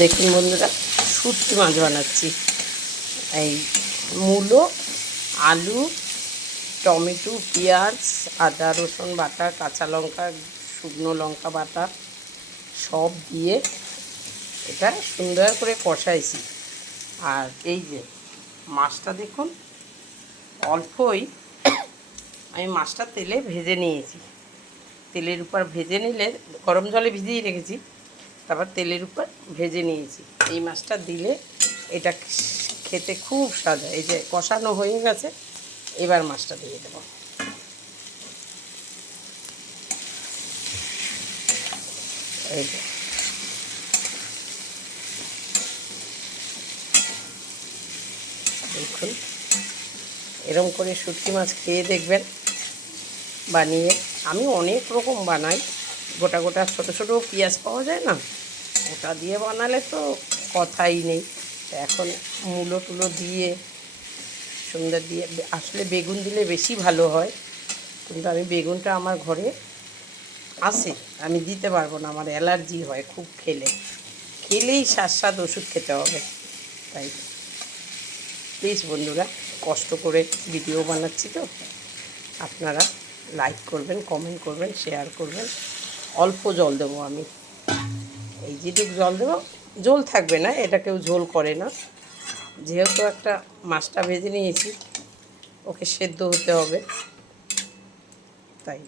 দেখুন বন্ধুরা, শুটকি মাছ বানাচ্ছি। এই মূলো, আলু, টমেটো, পেঁয়াজ, আদা রসুন বাটা, কাঁচা লঙ্কা, শুকনো লঙ্কা বাটা সব দিয়ে এটা সুন্দর করে কষাইছি। আর এই যে মাছটা দেখুন, অল্পই আমি মাছটা তেলে ভেজে নিয়েছি। তেলের উপর ভেজে নিলে, গরম জলে ভিজিয়ে রেখেছি, তারপর তেলের উপর ভেজে নিয়েছি। এই মাছটা দিলে এটা খেতে খুব স্বাদ হয়। এই যে কষানো হয়ে গেছে, এবার মাছটা দিয়ে দেব। এই যে দেখুন, এরম করে শুটকি মাছ খেয়ে দেখবেন বানিয়ে। আমি অনেক রকম বানাই। গোটা গোটা ছোটো ছোটো পেঁয়াজ পাওয়া যায় না, ওটা দিয়ে বানালে তো কথাই নেই। এখন মূলো টুলো দিয়ে সুন্দর দিয়ে, আসলে বেগুন দিলে বেশি ভালো হয়, কিন্তু আমি বেগুনটা আমার ঘরে আছে, আমি দিতে পারবো না, আমার অ্যালার্জি হয় খুব খেলেই স্বাদ ওষুধ খেতে হবে। তাই প্লিজ বন্ধুরা, কষ্ট করে ভিডিও বানাচ্ছি তো, আপনারা লাইক করবেন, কমেন্ট করবেন, শেয়ার করবেন। অল্প জল দেবো আমি, এই যেটুকু জল দেবো, ঝোল থাকবে না, এটা কেউ ঝোল করে না। যেহেতু একটা মাছটা ভেজে নিয়েছি, ওকে সেদ্ধ হতে হবে, তাই